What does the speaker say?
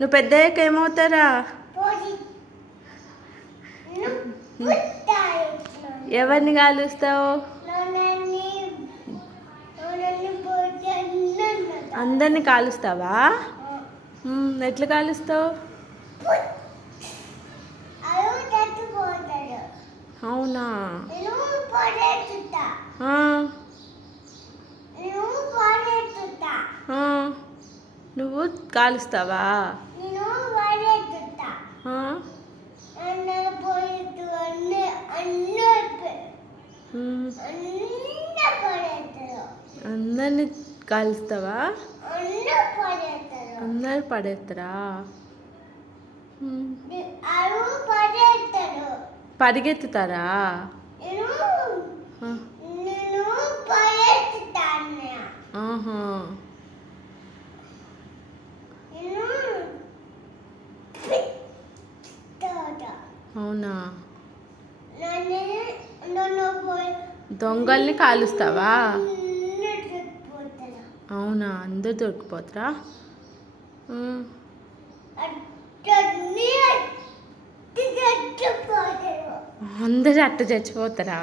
నువ్వు పెద్దయ్యాక ఏమవుతారా? ఎవరిని కాలుస్తావు? అందరిని కాలుస్తావా? ఎట్లా కాలుస్తావు? అవునా? నువ్వు కాలుస్తావా? అందరిని కాలుస్తావా? అందరు పడేస్తారా? పరిగెత్తుతారా? ఆహా. అవునా? దొంగల్ని కాలుస్తావా? అవునా? అందరు దొరికిపోతారా? అందరు అట్ట చచ్చిపోతారా?